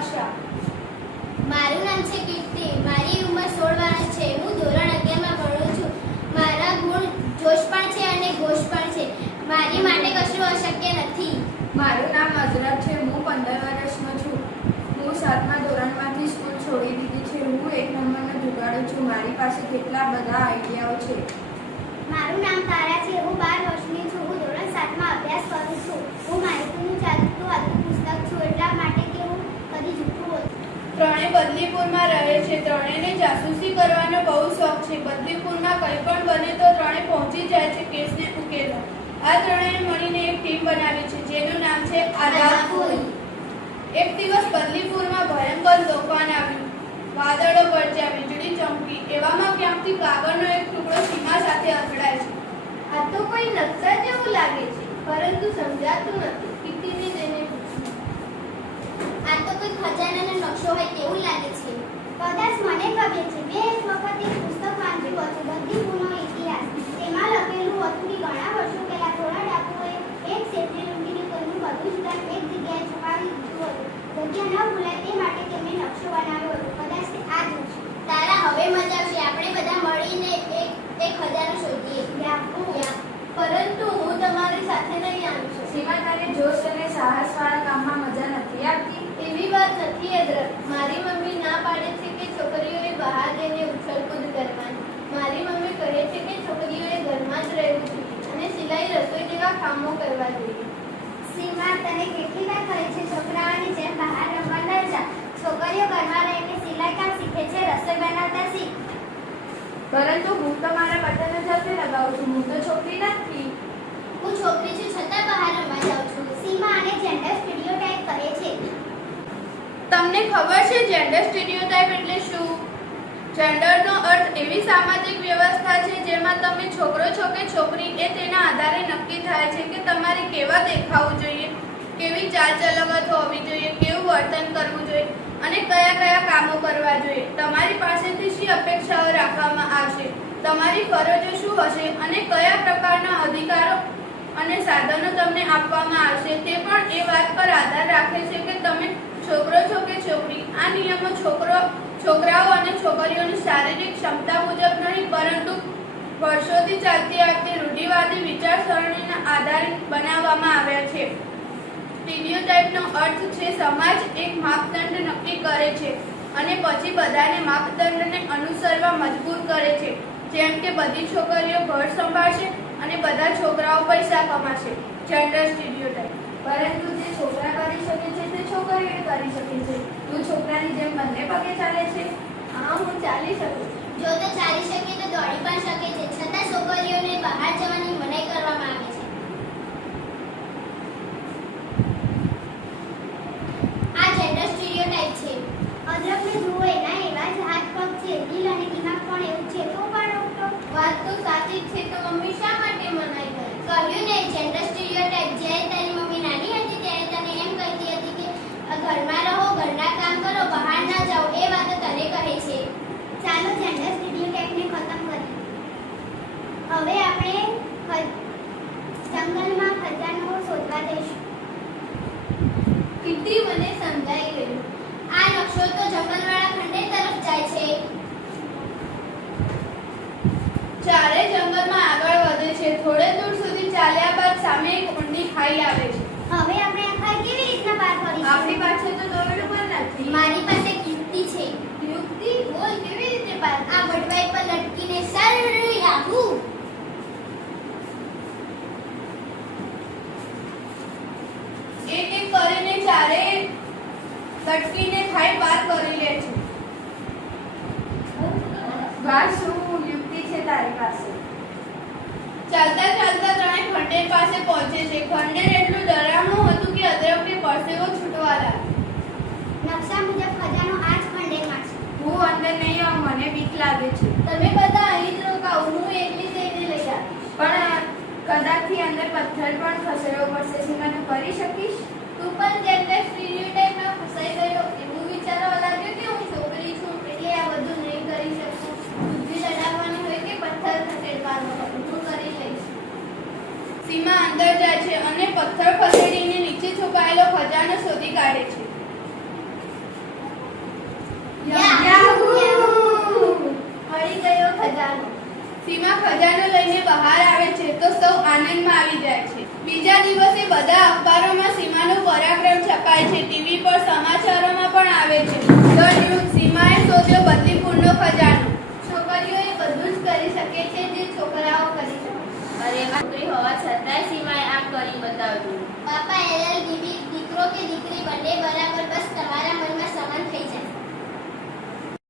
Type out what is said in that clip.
આશા. મારું નામ છે કીર્તિ. મારી ઉંમર 16 વર્ષ છે. હું ધોરણ 11 માં ભણું છું. મારા ગુણ જોશ પણ છે અને ગોશ પણ છે. મારી માટે કશું અશક્ય નથી. મારું નામ અઝરત છે. હું 15 વર્ષનો છું. હું 7મા ધોરણમાંથી સ્કૂલ છોડી દીધી છે. હું 1 નંબરનો જુગાડું છું. મારી પાસે કેટલા બધા આઈડિયાઓ છે. મારું નામ તારા છે. હું 12 વર્ષની છું. હું ધોરણ 7 માં અભ્યાસ કરું છું. હું માહિતીનું ચાલતું હતું પુસ્તક છું એટલા માટે કે હું કદી જૂઠું બોલું. ત્રણે બદલીપુરમાં રહે છે. ત્રણેયને જાસૂસી કરવાનો બહુ શોખ છે. બદલીપુરમાં કંઈ પણ બને તો ત્રણે પહોંચી જાય છે કેસને ઉકેલવા. આ ત્રણેય મળીને એક ટીમ બનાવી છે જેનું નામ છે આઝાદપુર. એક દિવસ બદલીપુરમાં ભયંકર તોફાન આવ્યું. વાદળો ગરજ્યા, વીજળી ચમકી. એવામાં ક્યાંકથી કાગળનો એક ટુકડો સીમા સાથે અથડાય છે. આ તો કોઈ નકશા જેવું લાગે છે પરંતુ સમજાતું નથી. કીર્તિને તેને આ તો કોઈ ખજાનાનો નકશો હોય તેવું લાગે છે. કદાચ મને ખબર છે. મેં એક વખત એક પુસ્તક વાંચ્યું હતું, બદલીપુરનો ઇતિહાસ. તેમાં લખેલું હતું કે ઘણા વર્ષો પહેલા થોડા ડાકુઓએ એક શેઠને લૂંટીને તેમનું બધું જ ધન એક જગ્યાએ છુપાવી દીધું હતું. જગ્યા ન ભૂલાય તે માટે તેમણે નકશો બનાવ્યો હતો. કદાચ તે આ જ હશે. તારા હવે મજા આવશે. આપણે બધા મળીને એક ખજાનો શોધીએ. પરંતુ હું તમારી સાથે નહીં આવી શકું. સીમા, તને જોશ અને સાહસવાળા કામમાં મજા નથી આવતી? એવી વાત નથી હજરત. મારી મમ્મી ના પાડે છે કે છોકરીઓએ બહાર જઈને ઉછળકૂદ કરવાની. મારી મમ્મી કહે છે કે છોકરીઓએ ઘરમાં જ રહેવું જોઈએ અને સિલાઈ રસોઈ જેવા કામો કરવા જોઈએ. સીમા, તને કેટલી વાર કહે છે છોકરાઓની જેમ બહાર રમવા ન જા. છોકરીઓ ઘરમાં રહીને સિલાઈ કામ શીખે છે, રસોઈ બનાવતા શીખ. પરંતુ હું તો મારા બટન જાતે લગાવું છું. હું તો છોકરી નથી. હું છોકરી છું છતાં બહાર રમવા જાઉં છું. સીમા આને જેન્ડર સ્ટીરિયોટાઇપ કહે છે. તમને ખબર છે જેન્ડર સ્ટીરિયોટાઇપ એટલે શું? જેન્ડરનો અર્થ એવી સામાજિક વ્યવસ્થા છે જેમાં તમે છોકરો છો કે છોકરી એ તેના આધારે નક્કી થાય છે કે તમારે કેવા દેખાવું જોઈએ, કેવી ચાલચલગત હોવી જોઈએ, કેવું વર્તન કરવું જોઈએ અને કયા કયા કામો કરવા જોઈએ. તમારી પાસેથી શી અપેક્ષાઓ રાખવામાં આવશે, તમારી ફરજો શું હશે અને કયા પ્રકારના અધિકારો અને સાધનો તમને આપવામાં આવશે તે પણ એ વાત પર આધાર રાખે છે કે તમે છોકરો છો કે છોકરી. આ નિયમો છોકરાઓ અને છોકરીઓની શારીરિક ક્ષમતા મુજબ નહીં પરંતુ વર્ષોથી ચાલતી આવતી રૂઢિવાદી વિચારસરણીના આધારે બનાવવામાં આવ્યા છે. સ્ટીરિયોટાઇપનો અર્થ છે સમાજ એક માપદંડ નક્કી કરે છે અને પછી બધાને માપદંડને અનુસરવા મજબૂર કરે છે. જેમ કે બધી છોકરીઓ ઘર સંભાળશે અને બધા છોકરાઓ પૈસા કમાશે. Gender stereotype. પરંતુ જે છોકરા કરી શકે છે તે છોકરીઓ કરી શકે છે. તું છોકરાની જેમ બંને પગે ચાલે છે? હા, હું ચાલી શકું. જો તો ચાલી શકે તો દોડી પણ શકે છે. છતાં છોકરીઓને બહાર જવાની મનાઈ કરવામાં આવે છે. આ જેન્ડર સ્ટીરિયોટાઇપ છે. અજબને જુઓ, એના એવા જ હાથ પગ છે, દિલ અને દિમાગ પણ એવું છે. તો પણ વાત તો સાચી જ છે. તો મમ્મી શા માટે મનાઈ કરે? કહ્યું ને, જેન્ડર સ્ટીરિયોટાઇપ. જ્યારે તારી મમ્મી નાની હતી ત્યારે તને એમ કહેતી હતી કે ઘરમાં રહો, ઘરના કામ કરો, બહાર ના જાઓ. એ વાતો તને કહે છે. ચાલો જેન્ડર સ્ટીરિયોટાઇપને ખતમ કરીએ. હવે આપણે જંગલમાં ખજાનો શોધવા જઈશું. કીર્તિ, મને સમજાઈ ગયું. આ નકશો તો જંગલવાળા ખંડેર તરફ જાય છે. ચારે જંગલમાં આગળ વધે છે. થોડે દૂર સુધી ચાલ્યા બાદ સામે એક ઊંડી ખાઈ આવે છે. હવે આપણે આ ખાઈ કેવી રીતના પાર કરીશું? આપણી પાસે તો દોરડું પણ નથી. મારી પાસે યુક્તિ છે. યુક્તિ? બોલ, કેવી રીતે પાર? આ વડવાઈ પર લટકીને સર યાહુ. એક એક કરીને ચારે લટકીને ખાઈ પાર કરી લે છે. વાહ, શું યુક્તિ છે તારી પાસે! ચાલતા ચાલતા ત્રણે ખંડેર પાસે પહોંચે છે. ખંડેર એટલું ડરામણું હતું કે અદ્રકને પરસેવો છૂટવા લાગ્યો. નકશા મુજબ ખજાનો આ જ ખંડેરમાં છે. હું અંદર નહીં આવું, મને બીક લાગે છે. તમે બધા અહીં જ રોકાઓ, હું એકલી જઈને લઈ આવીશ. પણ કદાચથી અંદર પથ્થર પણ ખસેડવો પડશે. સીમા, તું કરી શકીશ? તું પણ જેન્ડર સ્ટીરિયોટાઇપમાં ફસાઈ ગયો એવું વિચારવા લાગ્યો કે હું છોકરી છું એટલે આ બધું નહીં કરી શકું. બુદ્ધિ લડાવવાની હોય કે પથ્થર ખસેડવાનો હોય, હું કરી લઈશ. સીમા અંદર જાય છે અને પથ્થર ખસેડીને નીચે છુપાયેલો ખજાનો શોધી કાઢે છે. સીમા ખજાનો લઈને બહાર આવે છે તો સૌ આનંદમાં આવી જાય છે. બીજા દિવસે બધા અખબારોમાં સીમાનો પરાક્રમ છપાય છે. ટીવી પર સમાચારોમાં પણ આવે છે. ધ ન્યૂઝ, સીમાએ શોધ્યો બત્તીપુરનો ખજાનો. છોકરીઓ એ બધું જ કરી શકે છે જે છોકરાઓ કરી શકે. અરે છોકરી હોવા છતાંય સીમાએ આમ કરી બતાવ્યું. બાપા દીકરો કે દીકરી બંને બરાબર, બસ તમારા મનમાં સમાન થઈ જાય.